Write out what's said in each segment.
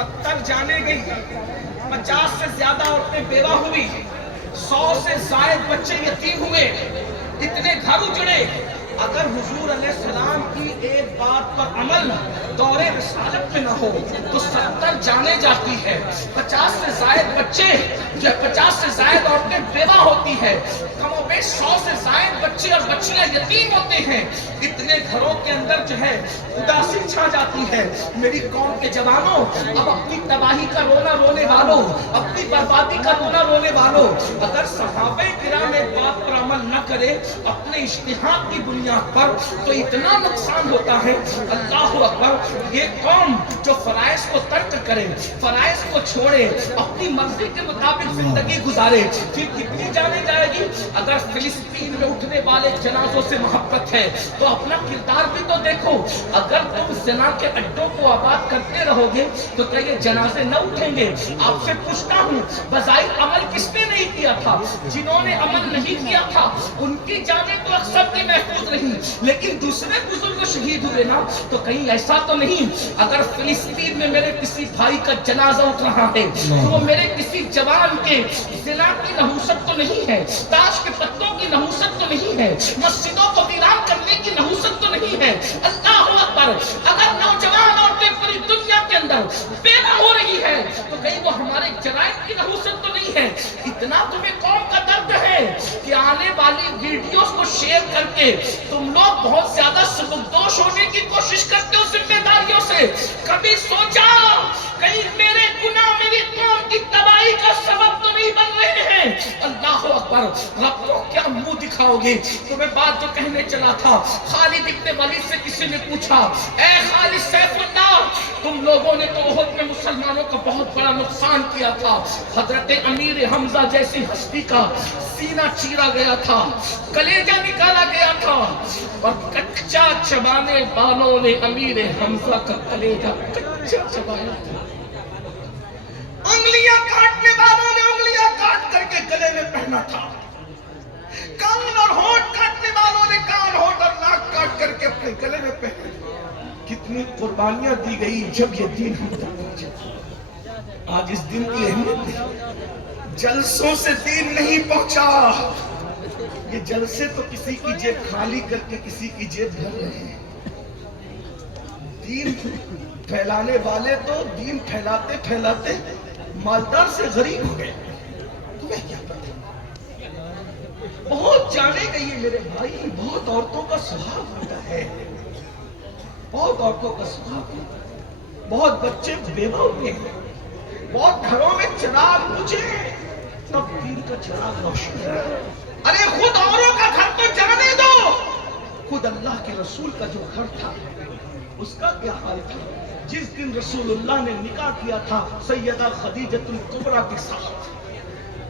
70 جانے گئی، 50 سے زیادہ عورتیں بیوہ ہوئی، 100 سے زائد بچے یتیم ہوئے، اتنے گھر اجڑے۔ اگر حضور علیہ السلام کی ایک بات پر عمل دور رسالت میں نہ ہو تو 70 جانے جاتی ہے، 50 سے زائد بچے، 50 سے زائد عورتیں بیوہ ہوتی ہے، کم و بیش 100 سے زائد بچے اور بچیاں یتیم ہوتے ہیں۔ اتنے گھروں کے اندر جو ہے اداسی چھا جاتی ہے۔ میری قوم کے جوانوں، اب اپنی تباہی کا رونا رونے والوں، اپنی بربادی کا رونا رونے والوں، اگر صحابہ کرام ایک بات پر عمل نہ کرے اپنے اجتہاد کی بنیاد پر تو اتنا نقصان ہوتا ہے۔ اللہ اکبر! یہ قوم جو فرائض کو ترک کرے، فرائض کو چھوڑے، اپنی مرضی کے مطابق زندگی گزارے، پھر کتنی جانے جائے گی؟ اگر فلسطین میں اٹھنے والے جنازوں سے محبت ہے تو اپنا کردار بھی تو دیکھو۔ اگر تم زنا کے اڈوں کو آباد کرتے رہو گے تو کیا یہ جنازے نہ اٹھیں گے؟ آپ سے پوچھتا ہوں، بظاہر عمل کس نے نہیں کیا تھا؟ جنہوں نے عمل نہیں کیا تھا ان کی جانیں تو اکثر کی محفوظ رہی، لیکن دوسرے بزرگ شہید ہوئے نا، تو کہیں ایسا تو نہیں اگر فلسطین میں میرے کسی بھائی کا جنازہ اٹھ رہا ہے تو وہ میرے کسی جوان کے زنا کی نحوست تو نہیں ہے، تاش کے پتوں کی نحوست تو نہیں ہے، مسجدوں کو ویران کرنے کی نحوست تو نہیں ہے۔ اللہ اکبر! اگر نوجوان عورتیں پوری دنیا کے اندر بیوہ ہو رہی ہے تو کہیں وہ ہمارے جرائم کی نحوست تو نہیں ہے۔ اتنا تمہیں قوم کا درد ہے کہ آنے والی ویڈیوز کو شیئر کر کے تم لوگ بہت زیادہ سبکدوش ہونے کی کوشش کرتے ہو ذمہ داریوں سے۔ کبھی سوچا کہیں میرے گناہ میری قوم کی تباہی کا سبب تو نہیں بن رہے ہیں؟ اللہ اکبر! رب کو کیا منہ دکھاؤ گے؟ تمہیں بات جو کہنے چلا تھا، خالد ابن ولید سے کسی نے پوچھا، اے خالد سیف اللہ، تم لوگوں نے تو احد میں مسلمانوں کا بہت بڑا نقصان کیا تھا، حضرت امیر حمزہ جیسی ہستی کا سینہ چیرا گیا تھا، کلیجہ نکالا گیا تھا، اور کچا چبانے والوں نے امیر حمزہ کا کلیجہ کچا چبایا تھا، انگلیاں کاٹنے والوں نے انگلیاں کاٹ کر کے گلے میں پہنا تھا، کان اور ہونٹ کاٹنے والوں نے کان، ہونٹ اور ناک کاٹ کر کے اپنے گلے میں پہنا تھا۔ کتنی قربانیاں دی گئی جب یہ دین ہم تک پہنچا۔ آج اس دن کی اہمیت نہیں، جلسوں سے دین نہیں پہنچا، یہ جلسے تو کسی کی جیب خالی کر کے کسی کی جیب بھر رہے ہیں۔ دین پھیلانے والے تو دین پھیلاتے پھیلاتے مالدار سے غریب ہو گئے، تمہیں کیا پتہ؟ بہت جانے گئی ہے میرے بھائی، بہت عورتوں کا سہاگ ہوتا ہے، بہت عورتوں کا سہاگ ہوتا ہے، بہت بچے بیوہ ہوتے ہیں، بہت گھروں میں چراغ بجھے تب دین کا چراغ روشن ہے۔ ارے خود اوروں کا گھر تو جانے دو، خود اللہ کے رسول کا جو گھر تھا اس کا کیا حال تھا؟ جس دن رسول اللہ نے نکاح کیا تھا سیدہ خدیجہ الکبریٰ کے ساتھ،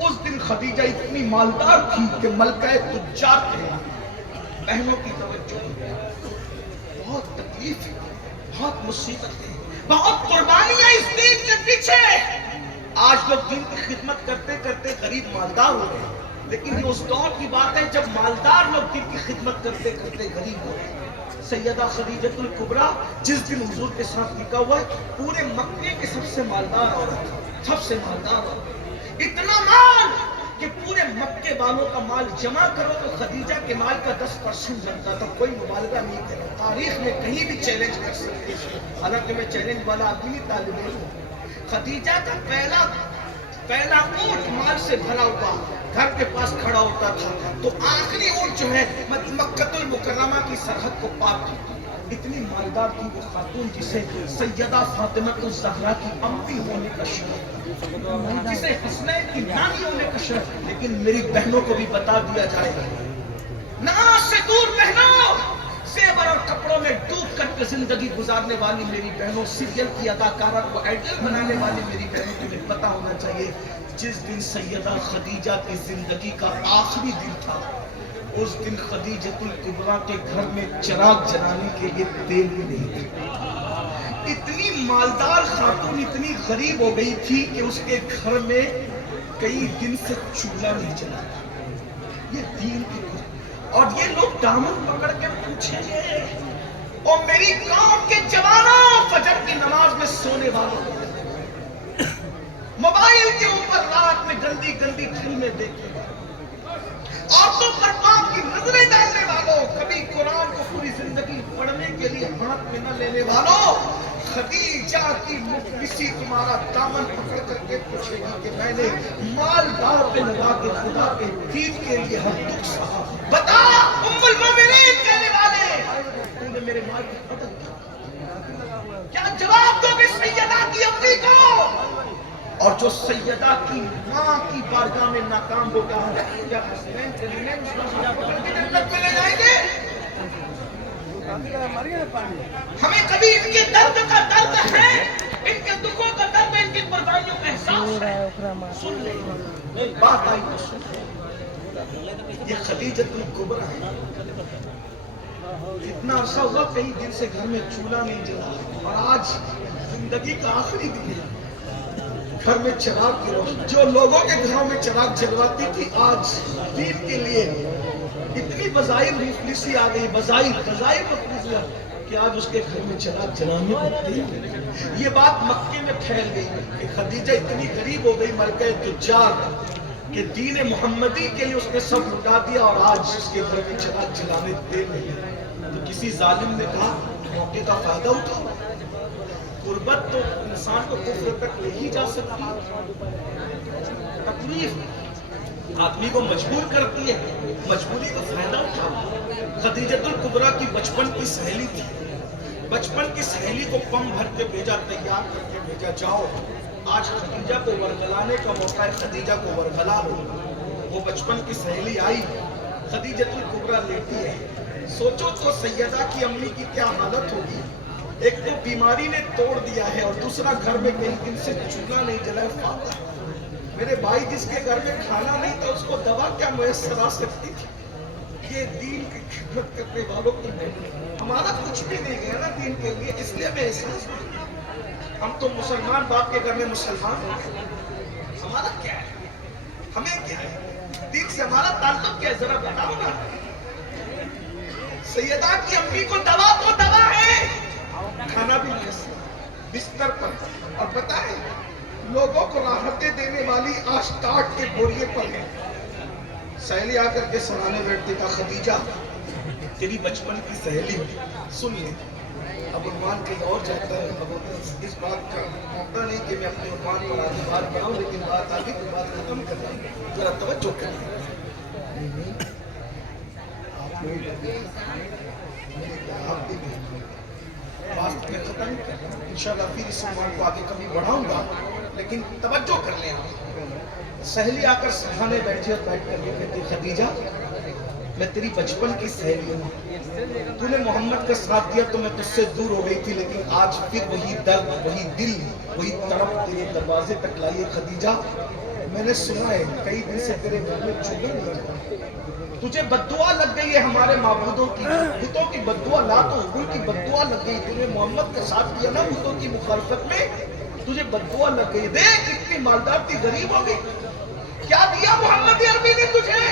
اس دن خدیجہ اتنی مالدار تھی کہ ملکہ تجار تھے، بہنوں کی توجہ، بہت تکلیف، بہت مصیبتیں، بہت قربانیاں اس دین کے پیچھے۔ آج لوگ دین کی خدمت کرتے کرتے غریب مالدار ہو رہے ہیں، لیکن یہ اس دور کی بات ہے جب مالدار لوگ دین کی خدمت کرتے کرتے غریب ہو رہے ہیں۔ سیدہ خدیجہ الکبریٰ جس دن حضور کے ساتھ نکاح ہوا ہے، پورے مکے کے سب سے مالدار عورت، سب سے مالدار عورت، اتنا مال کہ پورے مکے والوں کا مال جمع کرو تو خدیجہ کے مال کا 10% بنتا تھا۔ کوئی مبالغہ نہیں کرا، تاریخ میں کہیں بھی چیلنج کر سکتے، حالانکہ میں چیلنج والا آدمی نہیں، طالب علم ہوں۔ خدیجہ کا پہلا اونٹ مال سے بھرا ہوا گھر کے پاس کھڑا ہوتا تھا تو آخری اونٹ جو ہے مکہ المکرمہ کی سرحد کو پار کرتی۔ اتنی مالدار تھی وہ خاتون جسے سیدہ فاطمہ الزہرا کی امی ہونے کا شرف، جسے حسنین کی نانی ہونے کا شرف۔ لیکن میری بہنوں کو بھی بتا دیا جائے گا، نماز سے دور رہنا، زیور اور کپڑوں میں ڈوب کر کے زندگی گزارنے والی میری بہنوں، سیریل کی اداکارہ کو آئیڈل بنانے والی میری بہنوں، تمہیں پتا ہونا چاہیے جس دن سیدہ خدیجہ کی زندگی کا آخری دن تھا، اس دن خدیجہ الکبریٰ کے گھر میں چراغ جلانے کے لیے تیل بھی نہیں تھا۔ اتنی مالدار خاتون اتنی غریب ہو گئی تھی کہ اس کے گھر میں کئی دن سے چولہا نہیں جلا تھا۔ یہ دین کی، اور یہ لوگ دامن پکڑ کے پوچھیں گے، اور میری قوم کے جوانوں، فجر کی نماز میں سونے والوں، موبائل کے اوپر رات میں گندی گندی فلمیں دیکھیں، عورتوں پر پاک کی نظریں ڈالنے والوں، کبھی قرآن کو پوری زندگی پڑھنے کے لیے ہاتھ میں نہ لینے والوں، خدیجہ کی مفلسی تمہارا دامن پکڑ کر کے پوچھے گی کہ میں نے مال دار پہ لگا کے خدا کے دین کے لیے ہر دکھ سہا، بتا ام المومنین کہنے والے تو نے میرے مال کی قدر کی؟ کیا جواب دو گے سیدہ کی امی کو؟ اور جو سیدہ کی ماں کی بارگاہ میں ناکام ہوگا کیا حسنین کریمین اس کو سجا پکڑ کے جنت میں لے جائیں گے؟ ہمیں کبھی ان کے درد کا درد ہے، ان کے دکھوں کا درد ہے، ان کی قربانیوں کا احساس ہے؟ سن لیں، بات آئی تو سن لیں، یہ خدیجۃ الکبریٰ ہے۔ اتنا عرصہ ہوا کئی دن سے گھر میں چولہا نہیں جلا، اور آج زندگی کا آخری دن ہے، گھر میں چراغ کی روشنی، جو لوگوں کے گھروں میں چراغ جلواتی تھی آج دین کے لیے اتنی بظاہر مفلسی آ گئی، بظاہر مفلسی کہ آج اس کے گھر میں چراغ جلانے پڑتے ہیں۔ یہ بات مکے میں پھیل گئی کہ خدیجہ اتنی غریب ہو گئی، ملکہ تجار، کہ دین محمدی کے لیے اس نے سب لٹا دیا اور آج اس کے گھر میں چراغ جلانے دے نہیں۔ تو کسی ظالم نے کہا موقع کا فائدہ اٹھاؤ، غربت تو انسان کو کفر تک لے ہی جا سکتی، تکلیف آدمی کو مجبور کرتی ہے، مجبوری کا فائدہ اٹھاؤ۔ خدیجۃ الکبریٰ کی بچپن کی سہیلی تھی، بچپن کی سہیلی کو پم بھر کے بھیجا، تیار کر کے بھیجا، جاؤ آج خدیجہ کو ورگلانے کا موقع ہے، خدیجہ کو ورگلا لو۔ وہ بچپن کی سہیلی آئی، خدیجۃ الکبریٰ لیٹی ہے، سوچو تو سیدہ کی امی کی کیا حالت ہوگی، ایک تو بیماری نے توڑ دیا ہے اور دوسرا گھر میں کئی دن سے چولہا نہیں جلا ہے۔ فاطمہ میرے بھائی جس کے گھر میں کھانا نہیں تھا اس کو دوا کیا میسر آ سکتی تھی؟ یہ دین کی خدمت کرنے والوں کی نہیں، ہمارا کچھ بھی نہیں گیا نا دین کے لیے، اس لیے میں احساس نہیں، ہم تو مسلمان باپ کے گھر میں مسلمان ہیں، ہمارا کیا ہے، ہمیں کیا ہے، دین سے ہمارا تعلق کیا ہے، ذرا بتاؤ نا۔ سیدہ کی امی کو دوا تو دوا ہے، کھانا بھی بستر پر، اور پتہ ہے لوگوں کو راحتیں دینے والی آج ٹاٹ کے بوریے پر ہے۔ سہیلی آ کر کے سرانے بیٹھتی، کہا خدیجہ تیری بچپن کی سہیلی سن لے، اب عنوان کہیں اور جاتا ہے، اب اس بات کا موقع نہیں کہ میں اپنے عنوان پر آگے بات بڑھاؤں، لیکن بات آگے تو بات ختم کرنا ہے، ذرا توجہ کریں۔ آپ بھی بات میں ختم کرنا، انشاءاللہ پھر اس عنوان کو آگے کبھی بڑھاؤں گا، لیکن توجہ کر لیں آپ۔ سہیلی آ کر سرحانے بیٹھے اور بیٹھ کر یہ کہتی خدیجہ میں تیری بچپن کی سہیلی ہوں، تو نے محمد کا ساتھ دیا تو میں تجھ سے دور ہو گئی تھی، لیکن آج پھر وہی درد، وہی دل، وہی طرف تیرے دروازے تک لائیے خدیجہ۔ میں نے سنا ہے کئی دن سے تیرے گھر میں چولہا نہیں جلا، تجھے بددعا لگ گئی ہے ہمارے معبودوں کی، بتوں کی بددعا، لات و عزا کی بددعا لگ گئی، تو نے محمد کا ساتھ دیا نا بتوں کی مخالفت میں، تجھے بددعا لگ گئی۔ دیکھ اتنی مالدار تھی غریب ہو گئی، کیا دیا محمد عربی نے تجھے،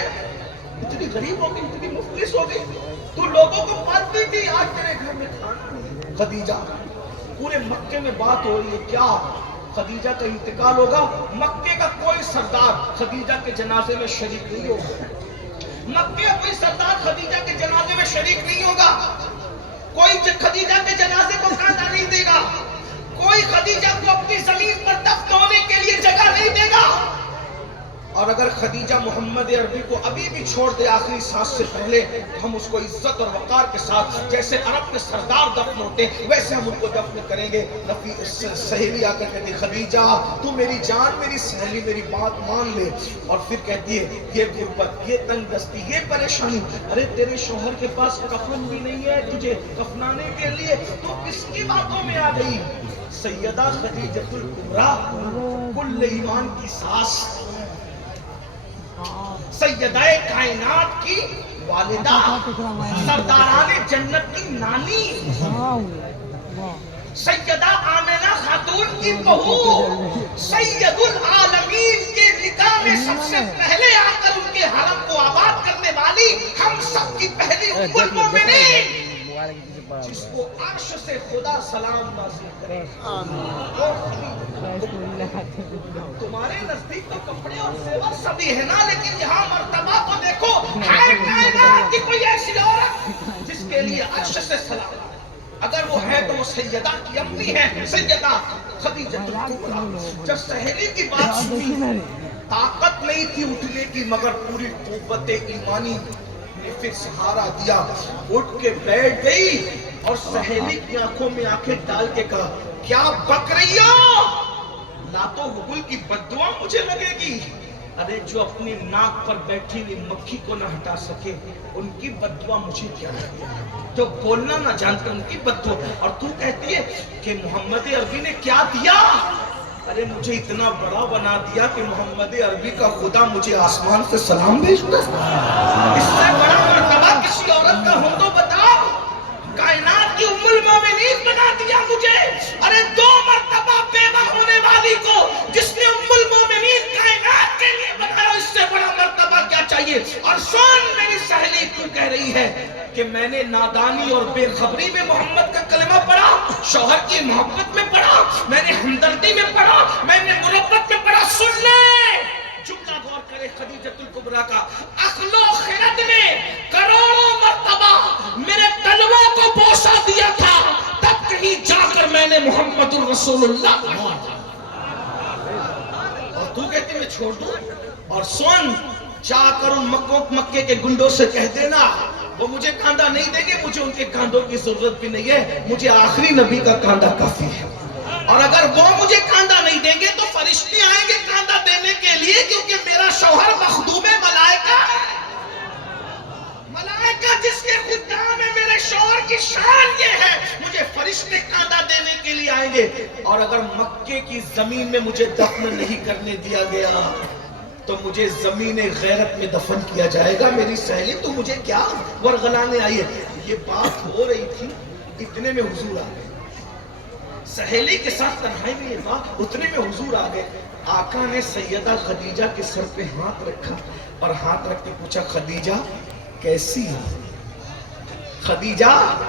اتنی غریب ہو گئی، اتنی مفلس ہو گئی، تو لوگوں کو پالتی تھی، آج تیرے گھر میں کھانا نہیں۔ خدیجہ پورے مکے میں بات ہو رہی ہے، کیا خدیجہ کا انتقال ہوگا؟ مکے کا کوئی سردار خدیجہ کے جنازے میں شریک نہیں ہوگا، مکے کا کوئی سردار خدیجہ کے جنازے میں شریک نہیں ہوگا، کوئی خدیجہ کے جنازے کو کاندھا نہیں دے گا، کوئی خدیجہ کو اپنی زمین پر دفن ہونے کے لیے جگہ نہیں دے گا، اور اگر خدیجہ محمد عربی کو ابھی بھی چھوڑ دے آخری سانس سے پہلے تو ہم اس کو عزت اور وقار کے ساتھ جیسے عرب کے سردار دفن ہوتے ویسے ہم ان کو دفن کریں گے۔ سہیلی آ کر کہتی خدیجہ تو میری جان، میری سہیلی، میری بات مان لے، اور پھر کہتی ہے یہ غربت، یہ تنگ دستی، یہ پریشانی، ارے تیرے شوہر کے پاس کفن بھی نہیں ہے تجھے کفنانے کے لیے، تو کس کی باتوں میں آ گئی؟ سیدہ خدیجۃ الکبریٰ کل ایمان کی ساس، سیدہ کائنات کی والدہ، سرداران جنت کی نانی، سیدہ آمنہ خاتون کی بہو، سید العالمین کے نکاح میں سب سے پہلے آ کر ان کے حرم کو آباد کرنے والی ہم سب کی پہلی ام المومنین، جس کو عرش سے خدا سلام نازل کرے۔ تمہارے نزدیک تو کپڑے اور زیور سبھی ہے نا، لیکن یہاں مرتبہ تو دیکھو، ہے کائنات کی کوئی ایسی عورت جس کے لیے عرش سے سلام؟ اگر وہ ہے تو وہ سیدہ کی امی ہے، سیدہ خدیجہ الکبریٰ۔ جب سہیلی کی بات سنی، طاقت نہیں تھی اٹھنے کی، مگر پوری قوت ایمانی نے پھر سہارا دیا، اٹھ کے بیٹھ گئی اور سہیلی کی آنکھوں میں آنکھیں ڈال کے کہا، کیا بک رہی ہو؟ لاتو حبل کی بددعا مجھے لگے گی؟ ارے جو اپنی ناک پر بیٹھی ہوئی مکھی کو نہ ہٹا سکے، ان کی بددعا مجھے کیا لگے؟ جو بولنا نہ جانتے ان کی بددعا، اور تو کہتی ہے کہ محمد عربی نے کیا دیا؟ ارے مجھے اتنا بڑا بنا دیا کہ محمد عربی کا خدا مجھے آسمان سے سلام بھیجتا ہے۔ اس سے بڑا مرتبہ کسی عورت کا ہو تو بتاؤ؟ کائنات کی ام المومنین بنا دیا مجھے۔ ارے 2 مرتبہ بیوہ ہونے والی کو جس نے ام المومنین کائنات کے لیے بنایا، اس سے بڑا مرتبہ کیا چاہیے؟ اور سن میری سہیلی کیوں کہہ رہی ہے کہ میں نے نادانی اور بے خبری میں محمد کا کلمہ پڑھا، شوہر کی محبت میں پڑھا، میں نے ہمدردی میں پڑھا، میں نے مربت میں پڑھا۔ سن لے جملہ غور کرے خدیجہ الکبریٰ کا، عقل و خرد نے کروڑوں مرتبہ میرے تلووں کو بوسہ دیا تھا، تب کہیں جا کر میں نے محمد الرسول اللہ پڑھا تھا، اور تو کہتی میں چھوڑ دوں؟ اور سن، جا کر ان مکے کے گنڈوں سے کہہ دینا وہ مجھے کاندھا نہیں دیں گے، مجھے ان کے کاندھوں کی ضرورت بھی نہیں ہے، مجھے آخری نبی کا کاندھا کافی ہے۔ اور اگر وہ مجھے کاندھا نہیں دیں گے تو فرشتے آئیں گے کاندھا دینے کے لیے، کیونکہ میرا شوہر مخدوم ملائکہ ہے۔ ملائکہ جس کے خدام ہے، میرے شوہر کی شان یہ ہے، مجھے فرشتے کاندھا دینے کے لیے آئیں گے۔ اور اگر مکے کی زمین میں مجھے دفن نہیں کرنے دیا گیا تو مجھے زمین غیرت میں دفن کیا جائے گا۔ میری سہیلی تو مجھے کیا ورغلانے آئی ہے؟ یہ بات ہو رہی تھی، اتنے میں حضور آ گئے۔ سہیلی کے ساتھ تنہائی میں یہ بات، اتنے میں حضور آ گئے۔ آقا نے سیدہ خدیجہ کے سر پہ ہاتھ رکھا اور ہاتھ رکھ کے پوچھا، خدیجہ کیسی ہے؟ خدیجہ